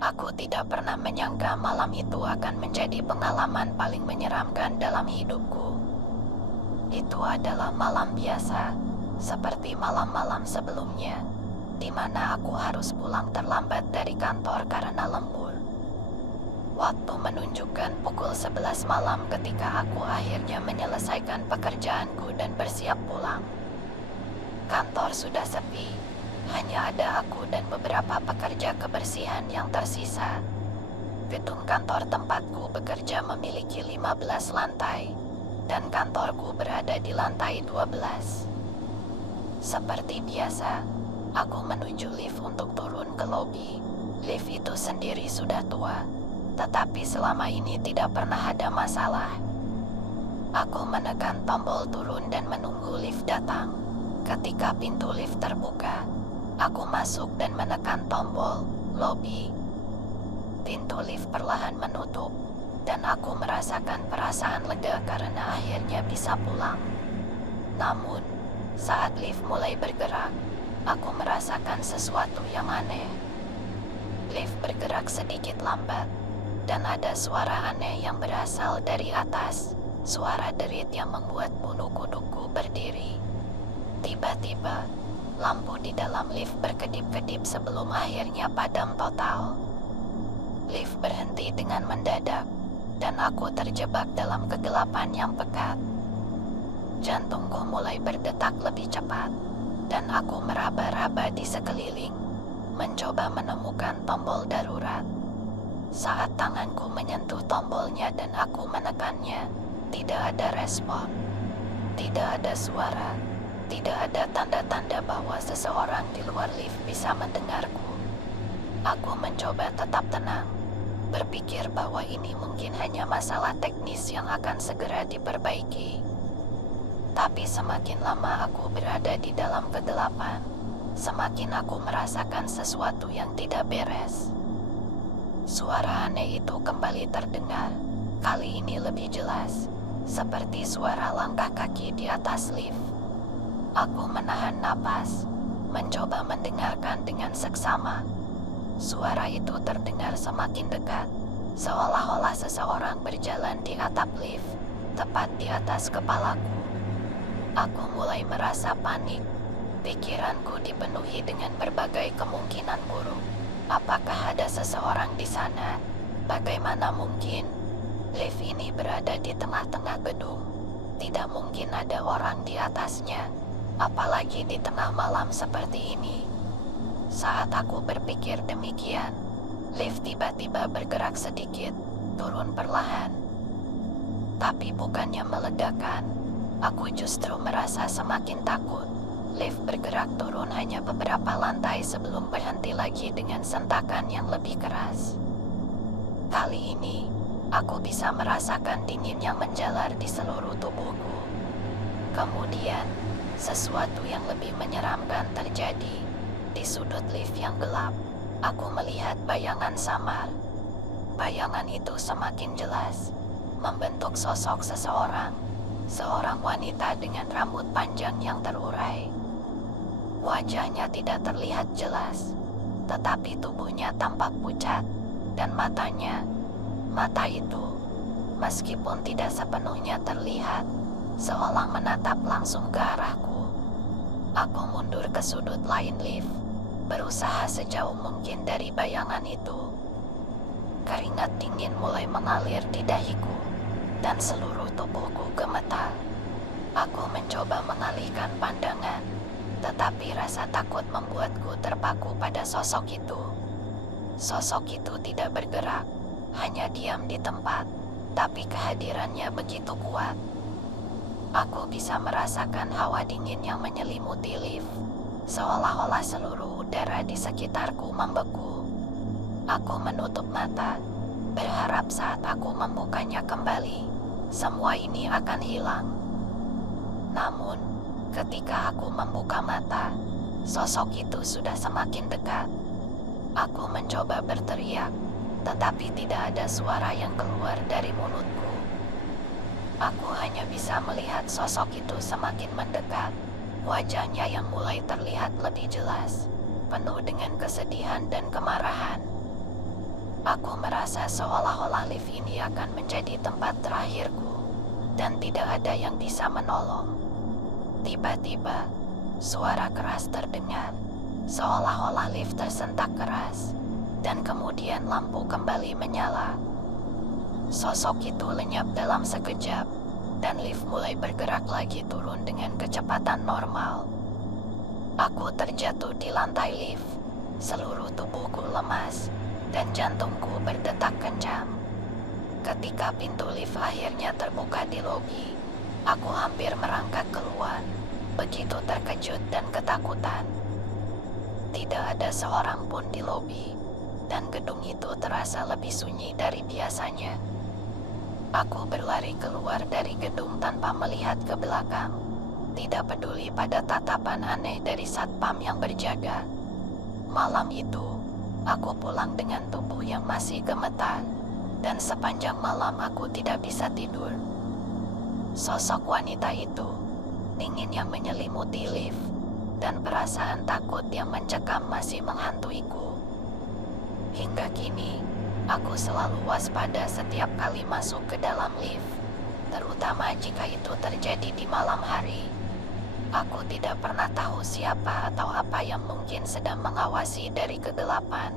Aku tidak pernah menyangka malam itu akan menjadi pengalaman paling menyeramkan dalam hidupku. Itu adalah malam biasa, seperti malam-malam sebelumnya, di mana aku harus pulang terlambat dari kantor karena lembur. Waktu menunjukkan pukul 11 malam ketika aku akhirnya menyelesaikan pekerjaanku dan bersiap pulang. Kantor sudah sepi, hanya ada aku dan beberapa pekerja kebersihan yang tersisa. Gedung kantor tempatku bekerja memiliki 15 lantai, dan kantorku berada di lantai 12. Seperti biasa, aku menuju lift untuk turun ke lobi. Lift itu sendiri sudah tua, tetapi selama ini tidak pernah ada masalah. Aku menekan tombol turun dan menunggu lift datang. Ketika pintu lift terbuka, aku masuk dan menekan tombol lobi. Pintu lift perlahan menutup, dan aku merasakan perasaan lega karena akhirnya bisa pulang. Namun, saat lift mulai bergerak, aku merasakan sesuatu yang aneh. Lift bergerak sedikit lambat, dan ada suara aneh yang berasal dari atas, suara derit yang membuat bulu kuduku berdiri. Tiba-tiba, lampu di dalam lift berkedip-kedip sebelum akhirnya padam total. Lift berhenti dengan mendadak, dan aku terjebak dalam kegelapan yang pekat. Jantungku mulai berdetak lebih cepat, dan aku meraba-raba di sekeliling, mencoba menemukan tombol darurat. Saat tanganku menyentuh tombolnya dan aku menekannya, tidak ada respon. Tidak ada suara, tidak ada tanda-tanda bahwa seseorang di luar lift bisa mendengarku. Aku mencoba tetap tenang, berpikir bahwa ini mungkin hanya masalah teknis yang akan segera diperbaiki. Tapi semakin lama aku berada di dalam kegelapan, semakin aku merasakan sesuatu yang tidak beres. Suara aneh itu kembali terdengar, kali ini lebih jelas, seperti suara langkah kaki di atas lift. Aku menahan napas, mencoba mendengarkan dengan seksama. Suara itu terdengar semakin dekat, seolah-olah seseorang berjalan di atap lift, tepat di atas kepalaku. Aku mulai merasa panik. Pikiranku dipenuhi dengan berbagai kemungkinan buruk. Apakah ada seseorang di sana? Bagaimana mungkin? Lift ini berada di tengah-tengah gedung. Tidak mungkin ada orang di atasnya, apalagi di tengah malam seperti ini. Saat aku berpikir demikian, lift tiba-tiba bergerak sedikit, turun perlahan. Tapi bukannya meledakan, aku justru merasa semakin takut. Lift bergerak turun hanya beberapa lantai sebelum berhenti lagi dengan sentakan yang lebih keras. Kali ini, aku bisa merasakan dingin yang menjalar di seluruh tubuhku. Kemudian, sesuatu yang lebih menyeramkan terjadi. Di sudut lift yang gelap, aku melihat bayangan samar. Bayangan itu semakin jelas, membentuk sosok seseorang. Seorang wanita dengan rambut panjang yang terurai. Wajahnya tidak terlihat jelas, tetapi tubuhnya tampak pucat, dan mata itu, meskipun tidak sepenuhnya terlihat, seolah menatap langsung ke arahku. Aku mundur ke sudut lain lift, berusaha sejauh mungkin dari bayangan itu. Keringat dingin mulai mengalir di dahiku, dan seluruh tubuhku gemetar. Aku mencoba mengalihkan pandangan, tetapi rasa takut membuatku terpaku pada sosok itu. Sosok itu tidak bergerak, hanya diam di tempat, tapi kehadirannya begitu kuat. Aku bisa merasakan hawa dingin yang menyelimuti lift, seolah-olah seluruh udara di sekitarku membeku. Aku menutup mata, berharap saat aku membukanya kembali, semua ini akan hilang. Namun, ketika aku membuka mata, sosok itu sudah semakin dekat. Aku mencoba berteriak, tetapi tidak ada suara yang keluar dari mulutku. Aku hanya bisa melihat sosok itu semakin mendekat. Wajahnya yang mulai terlihat lebih jelas, penuh dengan kesedihan dan kemarahan. Aku merasa seolah-olah lift ini akan menjadi tempat terakhirku, dan tidak ada yang bisa menolong. Tiba-tiba, suara keras terdengar, seolah-olah lift tersentak keras, dan kemudian lampu kembali menyala. Sosok itu lenyap dalam sekejap, dan lift mulai bergerak lagi turun dengan kecepatan normal. Aku terjatuh di lantai lift, seluruh tubuhku lemas, dan jantungku berdetak kencang. Ketika pintu lift akhirnya terbuka di lobi, aku hampir merangkak keluar, begitu terkejut dan ketakutan. Tidak ada seorang pun di lobi, dan gedung itu terasa lebih sunyi dari biasanya. Aku berlari keluar dari gedung tanpa melihat ke belakang, tidak peduli pada tatapan aneh dari satpam yang berjaga. Malam itu, aku pulang dengan tubuh yang masih gemetar, dan sepanjang malam aku tidak bisa tidur. Sosok wanita itu, dingin yang menyelimuti lift, dan perasaan takut yang mencekam masih menghantuiku. Hingga kini, aku selalu waspada setiap kali masuk ke dalam lift, terutama jika itu terjadi di malam hari. Aku tidak pernah tahu siapa atau apa yang mungkin sedang mengawasi dari kegelapan.